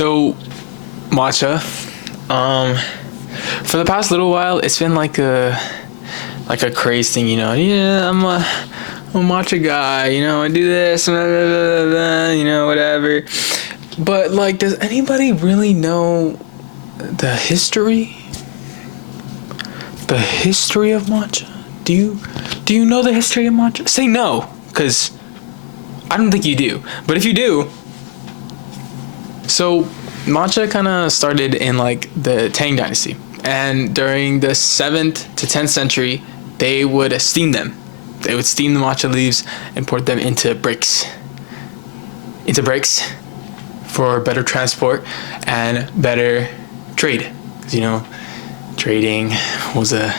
So, matcha. For the past little while, it's been like a craze thing, you know. Yeah, I'm a matcha guy, you know. I do this, blah, blah, blah, blah, you know, whatever. But like, does anybody really know the history? The history of matcha? Do you know the history of matcha? Say no, because I don't think you do. But if you do, so matcha kind of started in like the Tang Dynasty, and during the 7th to 10th century, they would steam them. They would steam the matcha leaves and pour them into bricks for better transport and better trade. 'Cause, you know, trading was a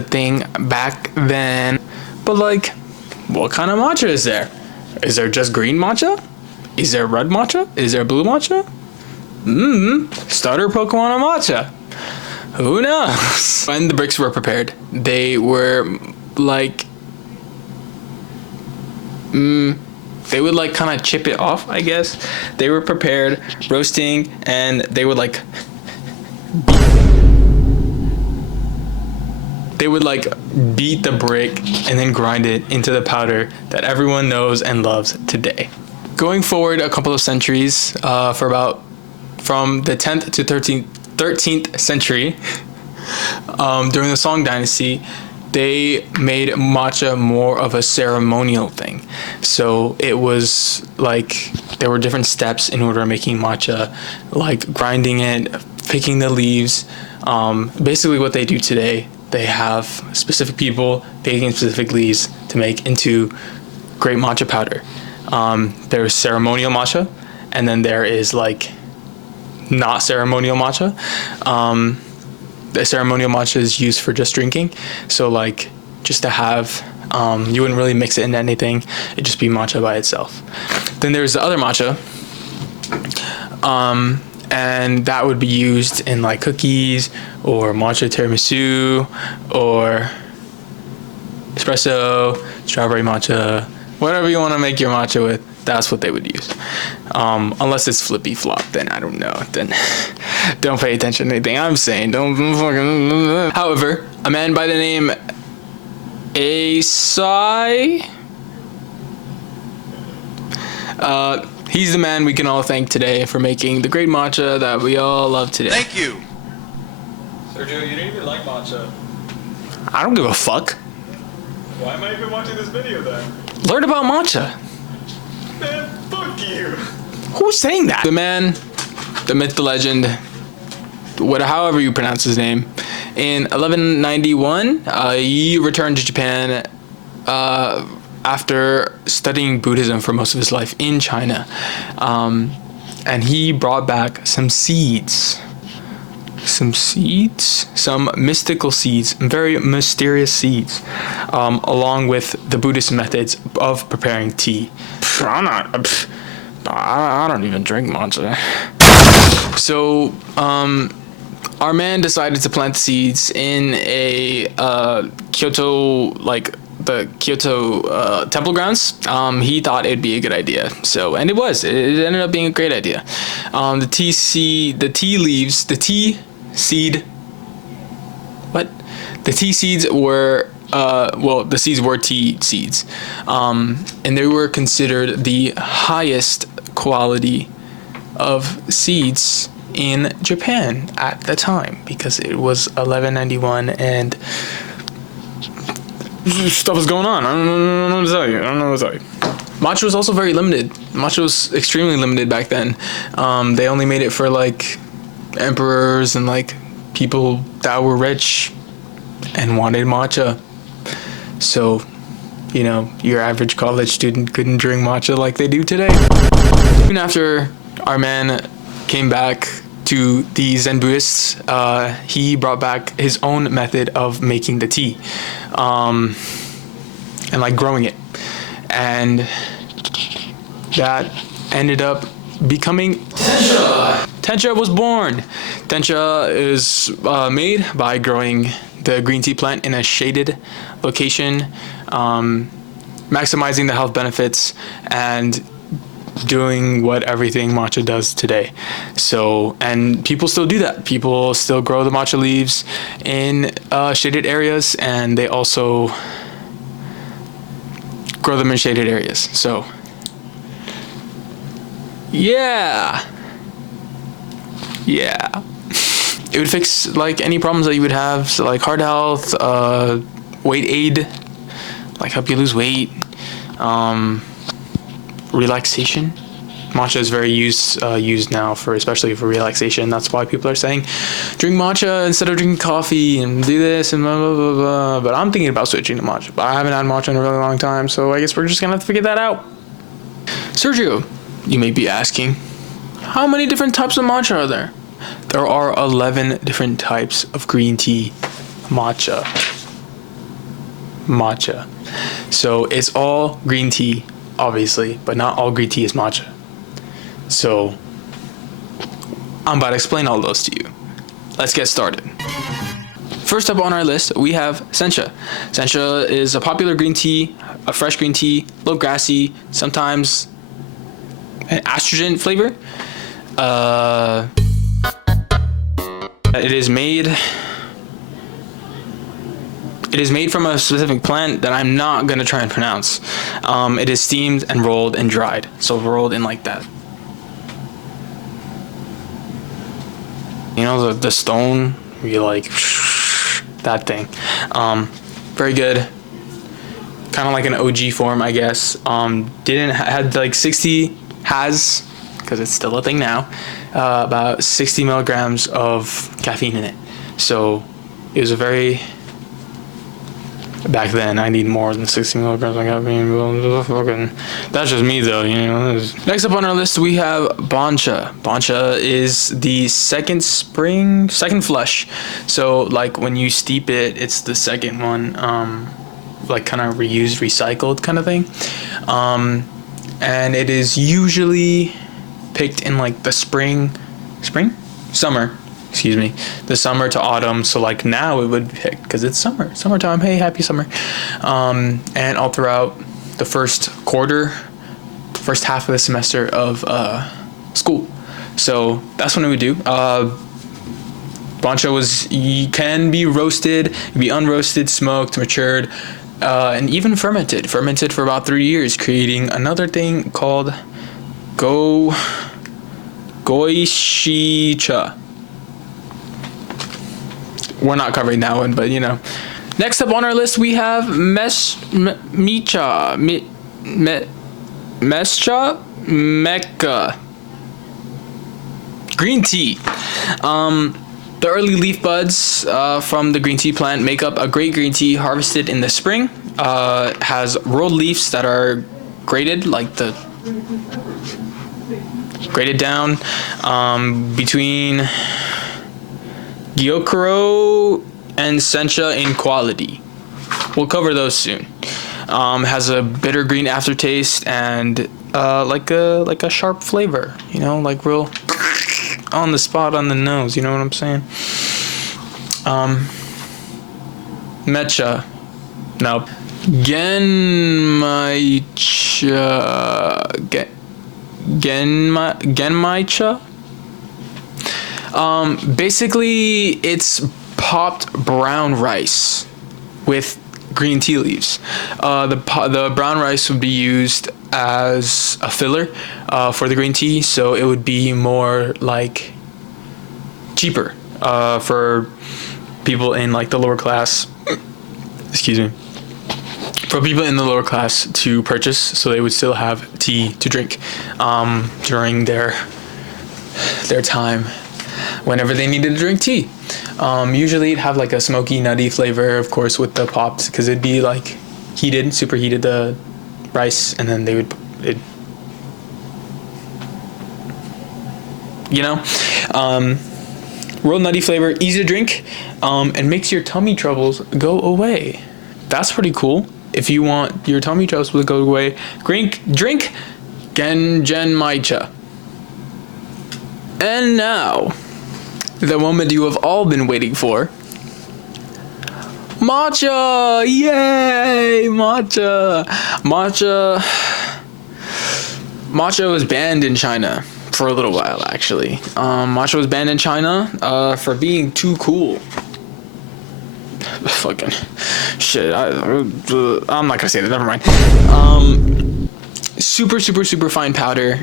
thing back then. But like, what kind of matcha is there? Is there just green matcha? Is there red matcha? Is there blue matcha? Starter Pokemon of matcha. Who knows? When the bricks were prepared, they were like, they would like kind of chip it off, I guess. They were prepared, roasting, and they would like beat the brick and then grind it into the powder that everyone knows and loves today. Going forward a couple of centuries, from the 10th to 13th century, during the Song Dynasty, they made matcha more of a ceremonial thing. So it was like there were different steps in order of making matcha, like grinding it, picking the leaves. Basically what they do today, they have specific people picking specific leaves to make into great matcha powder. There's ceremonial matcha, and then there is like not ceremonial matcha. The ceremonial matcha is used for just drinking, so like just to have, you wouldn't really mix it into anything, it'd just be matcha by itself. Then there's the other matcha, and that would be used in like cookies or matcha tiramisu or espresso, strawberry matcha, whatever you want to make your matcha with. That's what they would use. Unless it's flippy flop, then I don't know. Then don't pay attention to anything I'm saying. Don't fucking. However, a man by the name Asai, he's the man we can all thank today for making the great matcha that we all love today. Thank you. Sergio, you didn't even like matcha. I don't give a fuck. Why am I even watching this video then? Learn about matcha. Man, fuck you. Who's saying that? The man, the myth, the legend, however you pronounce his name. In 1191, he returned to Japan after studying Buddhism for most of his life in China. And he brought back some mystical seeds, very mysterious seeds, along with the Buddhist methods of preparing tea. I don't even drink matcha. So, our man decided to plant seeds in a Kyoto, like the Kyoto temple grounds. He thought it'd be a good idea. So, and it was. It ended up being a great idea. The tea seeds were the seeds were tea seeds, and they were considered the highest quality of seeds in Japan at the time, because it was 1191 and stuff was going on. I don't know what to tell you. Matcha was also very limited. Matcha was extremely limited back then. They only made it for like emperors and like people that were rich and wanted matcha. So, you know, your average college student couldn't drink matcha like they do today. Even after our man came back to the Zen Buddhists, he brought back his own method of making the tea, and like growing it. And that ended up becoming Tencha. Tencha was born. Tencha is made by growing the green tea plant in a shaded location, maximizing the health benefits and doing what everything matcha does today. So, and people still do that. People still grow the matcha leaves in shaded areas, and they also grow them in shaded areas. So, yeah. It would fix like any problems that you would have, so like heart health, weight aid, like help you lose weight, relaxation. Matcha is very used now for, especially for relaxation. That's why people are saying drink matcha instead of drinking coffee and do this and blah blah blah blah. But I'm thinking about switching to matcha, but I haven't had matcha in a really long time, so I guess we're just gonna have to figure that out. Sergio, you may be asking, how many different types of matcha are there? There are 11 different types of green tea matcha. So it's all green tea, obviously, but not all green tea is matcha. So I'm about to explain all those to you. Let's get started. First up on our list, we have sencha. Sencha is a popular green tea, a fresh green tea, a little grassy, sometimes an astringent flavor. It is made from a specific plant that I'm not gonna try and pronounce. It is steamed and rolled and dried. So rolled in like that. You know the stone where you like that thing. Very good. Kind of like an OG form, I guess. Had like 60 has, because it's still a thing now, about 60 milligrams of caffeine in it. So it was a very, back then I need more than 60 milligrams of caffeine. That's just me though, you know. Next up on our list we have Matcha. Matcha is the second flush. So like when you steep it, it's the second one, like kind of reused, recycled kind of thing. And it is usually picked in like the summer to autumn. So like now it would be picked because it's summertime. Hey, happy summer. And all throughout the first half of the semester of school. So that's when it would do. Matcha can be roasted, be unroasted, smoked, matured, and even fermented for about 3 years, creating another thing called goishicha. We're not covering that one, but you know. Next up on our list we have Matcha green tea. The early leaf buds from the green tea plant make up a great green tea harvested in the spring. Has rolled leaves that are grated, grated down between Gyokuro and sencha in quality. We'll cover those soon. Has a bitter green aftertaste and like a sharp flavor, you know, like real on the spot on the nose, you know what I'm saying? Matcha. No. Genmaicha. Basically it's popped brown rice with green tea leaves. The brown rice would be used as a filler for the green tea, so it would be more like cheaper for people in like the lower class. Excuse me. For people in the lower class to purchase, so they would still have tea to drink during their time whenever they needed to drink tea. Usually it'd have like a smoky, nutty flavor, of course, with the popped, because it'd be like super heated the rice, and then they would, real nutty flavor, easy to drink, and makes your tummy troubles go away. That's pretty cool. If you want your tummy troubles to go away, drink Genmaicha. And now, the moment you have all been waiting for. Matcha! Yay! Matcha! matcha was banned in China for a little while, actually. Matcha was banned in China for being too cool. Fucking shit. I'm not gonna say that. Never mind. Super fine powder.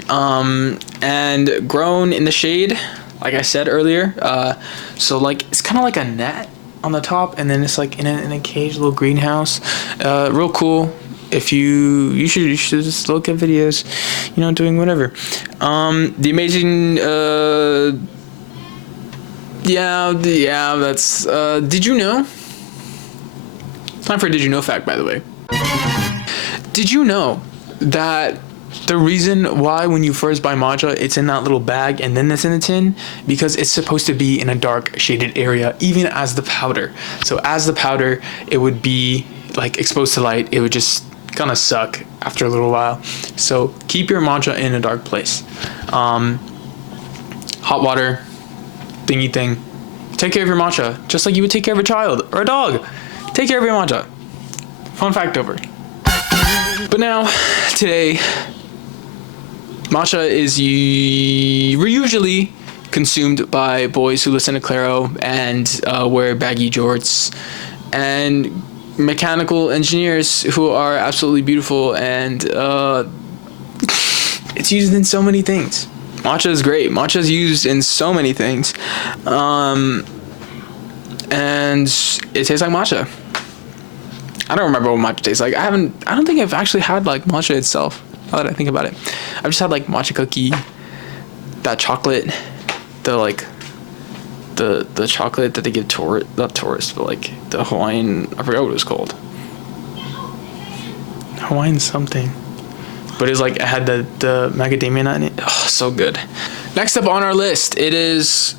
And grown in the shade, like I said earlier. So like it's kind of like a net on the top, and then it's like in a cage, little greenhouse. Real cool. If you should just look at videos, you know, doing whatever. The amazing that's did you know? Time for a did you know fact, by the way. Did you know that the reason why when you first buy matcha, it's in that little bag and then it's in a tin? Because it's supposed to be in a dark shaded area, even as the powder. So as the powder, it would be like exposed to light. It would just kind of suck after a little while. So keep your matcha in a dark place. Hot water, thingy thing. Take care of your matcha, just like you would take care of a child or a dog. Take care of your matcha. Fun fact over. But now, today, matcha is usually consumed by boys who listen to Claro and wear baggy jorts, and mechanical engineers who are absolutely beautiful, and it's used in so many things. Matcha is great. Matcha is used in so many things, and it tastes like matcha. I don't remember what matcha tastes like. I don't think I've actually had like matcha itself. Now that I think about it, I've just had like matcha cookie, that chocolate, the chocolate that they give not tourists, but like the Hawaiian, I forgot what it was called. Hawaiian something. But it's like, it had the macadamia nut in it. Oh, so good. Next up on our list, it is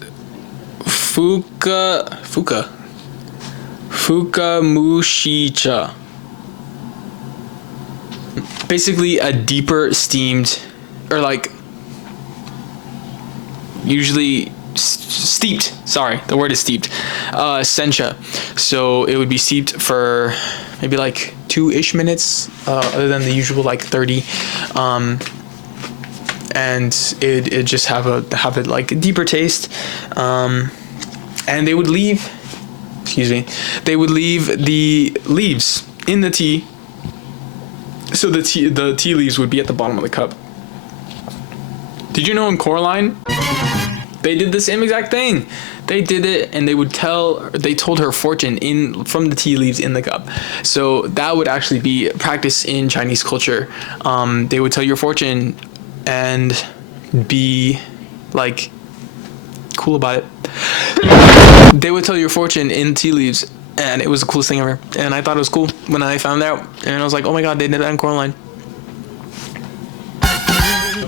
Fukamushicha. Basically a deeper steamed, or like usually steeped, sorry, the word is steeped, sencha. So it would be steeped for maybe like 2-ish minutes, other than the usual like 30, and it just have it like a deeper taste, and they would leave the leaves in the tea, so the tea leaves would be at the bottom of the cup. Did you know in Coraline they did the same exact thing? They did it, and they told her fortune from the tea leaves in the cup. So that would actually be practice in Chinese culture. They would tell your fortune and be like cool about it. They would tell your fortune in tea leaves, and it was the coolest thing ever. And I thought it was cool when I found out, and I was like, oh my god, they did that in Coraline.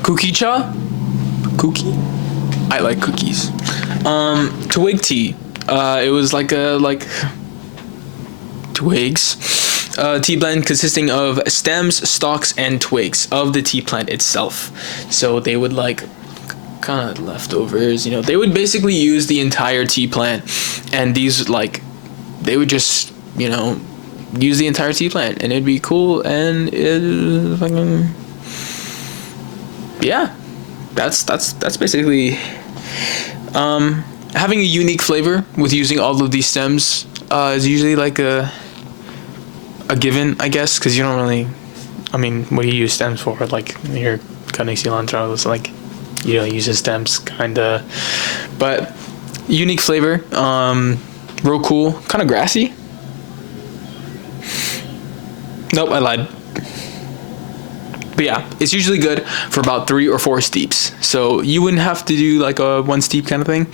Kukicha? Cookie? I like cookies. Twig tea. It was like twigs. Tea blend consisting of stems, stalks, and twigs of the tea plant itself. So they would like kind of leftovers, you know. They would basically use the entire tea plant, and these like they would just, you know, use the entire tea plant, and it'd be cool, and it fucking yeah. That's basically having a unique flavor with using all of these stems is usually like a given, I guess, because you don't really, I mean, what do you use stems for? Like you're cutting cilantro, it's like you don't use the stems, kinda, but unique flavor, real cool, kind of grassy. Nope, I lied. But yeah, it's usually good for about 3 or 4 steeps. So you wouldn't have to do like a 1 steep kind of thing,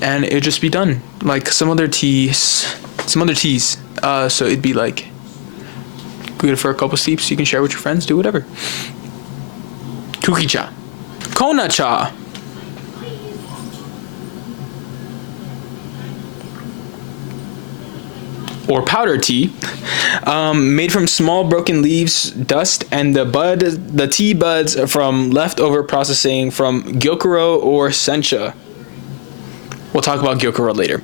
and it'd just be done like some other teas. So it'd be like good for a couple steeps. You can share with your friends, do whatever. Kuki cha, Kona cha. Or powder tea, made from small broken leaves, dust, and the tea buds from leftover processing from gyokuro or sencha. we'll talk about gyokuro later.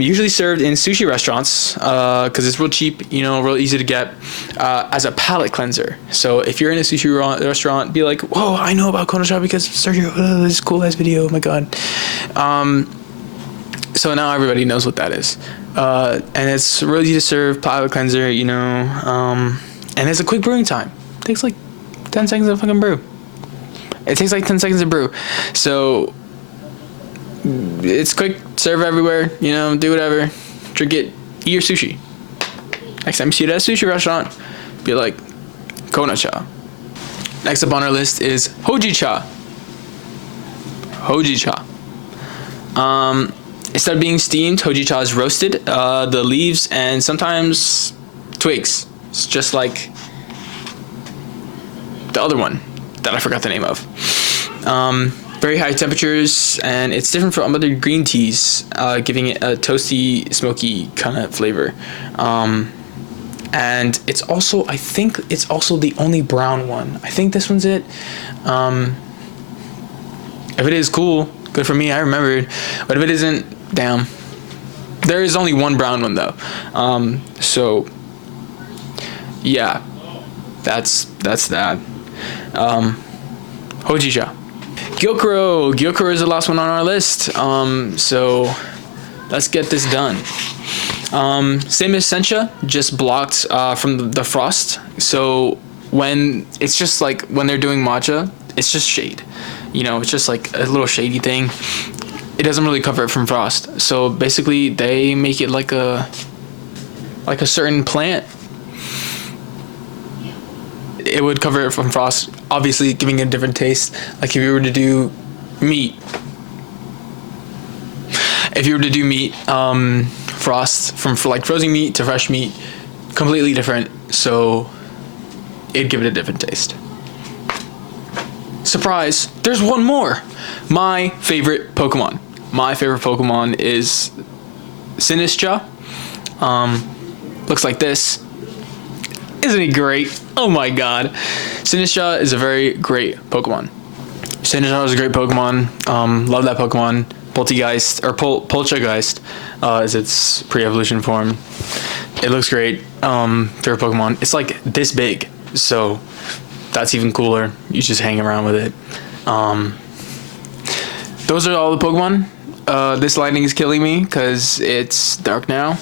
Usually served in sushi restaurants because it's real cheap, real easy to get as a palate cleanser. So if you're in a sushi restaurant, be like, whoa, I know about Konocha because Sergio, this cool ass video, oh my god. So now everybody knows what that is. And it's real easy to serve, palate cleanser, and it's a quick brewing time. It takes like 10 seconds to fucking brew. It takes like 10 seconds to brew. So it's quick, serve everywhere, do whatever, drink it, eat your sushi. Next time you see it at a sushi restaurant, be like, Konocha. Next up on our list is Hojicha. Hojicha. Instead of being steamed, Hojicha is roasted, the leaves and sometimes twigs. It's just like the other one that I forgot the name of. Very high temperatures, and it's different from other green teas, giving it a toasty, smoky kind of flavor. And it's also, I think it's also the only brown one. I think this one's it. If it is, cool, good for me, I remembered. But if it isn't, damn. There is only one brown one though. So yeah, that's that. Hojicha. Gyokuro is the last one on our list. So let's get this done. Same as sencha, just blocked from the frost. So when it's just like when they're doing matcha, it's just shade. It's just like a little shady thing. It doesn't really cover it from frost. So basically, they make it like a certain plant. It would cover it from frost, obviously giving it a different taste. Like if you were to do meat, frost from like frozen meat to fresh meat, completely different. So it'd give it a different taste. Surprise! There's one more. My favorite Pokemon. My favorite Pokemon is Sinistcha. Looks like this. Isn't he great? Oh my god. Sinistcha is a very great Pokemon. Sinistcha is a great Pokemon. Love that Pokemon. Poltegeist, or Poltergeist, is its pre-evolution form. It looks great. Favorite Pokemon. It's like this big, so that's even cooler. You just hang around with it. Those are all the Pokemon. This lighting is killing me because it's dark now.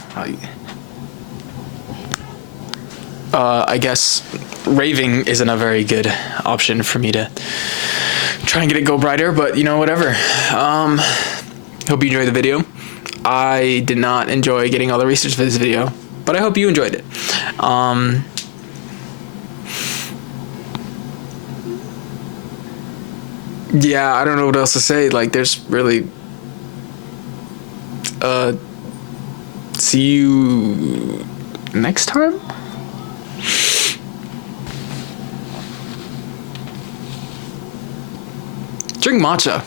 I guess raving isn't a very good option for me to try and get it go brighter, but whatever. Hope you enjoyed the video. I did not enjoy getting all the research for this video, but I hope you enjoyed it. Yeah, I don't know what else to say. Like, there's really see you next time. Drink matcha.